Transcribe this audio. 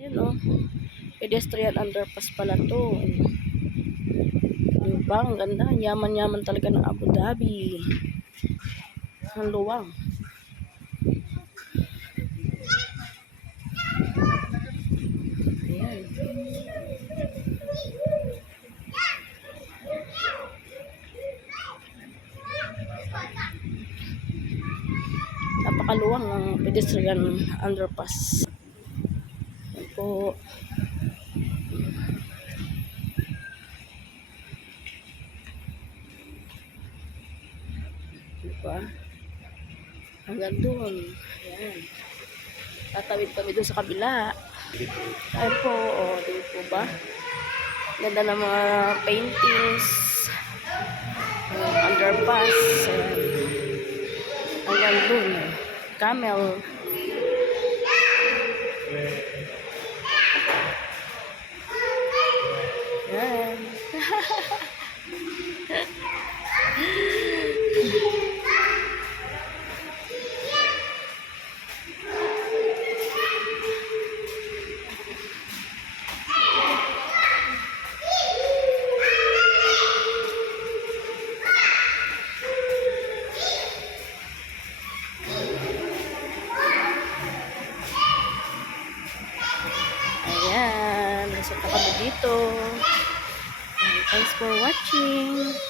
Ayan o. Pedestrian underpass pala to. Diba? Ang ganda. Yaman-yaman talaga ng Abu Dhabi. Ang luwang. Ayan. Napakaluwang ng pedestrian underpass. Ayan po. Diba? Hanggang doon. Ayan. Tatawid kami doon sa kabila. Ayan po. O, doon po ba? Ganda ng mga paintings. Underpass. Hanggang doon. Camel. Ayan. Ayan. Nasot na kami dito. Thanks for watching.